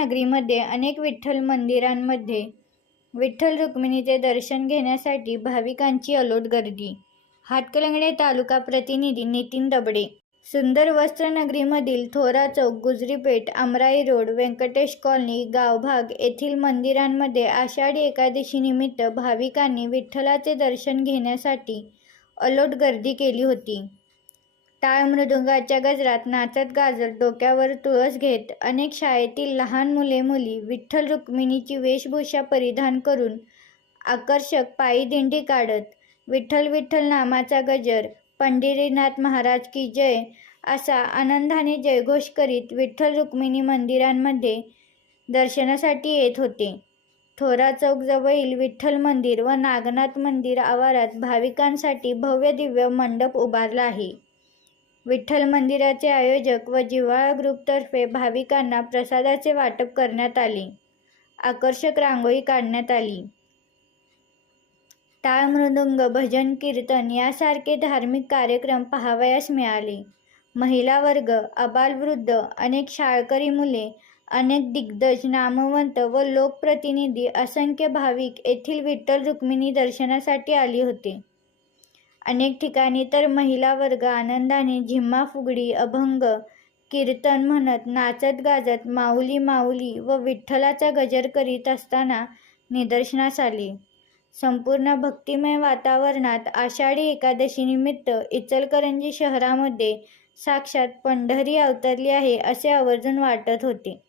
नगरीमध्ये अनेक विठ्ठल मंदिरांमध्ये विठ्ठल रुक्मिणीचे दर्शन घेण्यासाठी भाविकांची अलोट गर्दी. हातकलंगडे तालुका प्रतिनिधी नितीन दबडे. सुंदर वस्त्रनगरीमधील थोरा चौक गुजरीपेठ आमराई रोड व्यंकटेश कॉलनी गावभाग येथील मंदिरांमध्ये आषाढी एकादशीनिमित्त भाविकांनी विठ्ठलाचे दर्शन घेण्यासाठी अलोट गर्दी केली होती. टाळ मृदुंगाच्या गजरात नाचत गाजत डोक्यावर तुळस घेत अनेक शाळेतील लहान मुले मुली विठ्ठल रुक्मिणीची वेशभूषा परिधान करून आकर्षक पायी दिंडी काढत विठ्ठल विठ्ठल नामाचा गजर पंढरीनाथ महाराज की जय असा आनंदाने जयघोष करीत विठ्ठल रुक्मिणी मंदिरांमध्ये दर्शनासाठी येत होते. थोरा चौकजवळील विठ्ठल मंदिर व नागनाथ मंदिर आवारात भाविकांसाठी भव्य दिव्य मंडप उभारला आहे. विठ्ठल मंदिराचे आयोजक व जिव्हाळा ग्रुपतर्फे भाविकांना प्रसादाचे वाटप करण्यात आले. आकर्षक रांगोळी काढण्यात आली. टाळ मृदुंग भजन कीर्तन यासारखे धार्मिक कार्यक्रम पाहावयास मिळाले. महिला वर्ग अबालवृद्ध अनेक शाळकरी मुले अनेक दिग्गज नामवंत व लोकप्रतिनिधी असंख्य भाविक येथील विठ्ठल रुक्मिणी दर्शनासाठी आले होते. अनेक ठिकाणी तर महिला वर्ग आनंदाने झिम्मा फुगडी अभंग कीर्तन म्हणत नाचत गाजत माऊली माऊली व विठ्ठलाचा गजर करीत असताना निदर्शनास आली. संपूर्ण भक्तिमय वातावरणात आषाढी एकादशीनिमित्त इचलकरंजी शहरामध्ये साक्षात पंढरी अवतरली आहे असे आवर्जून वाटत होते.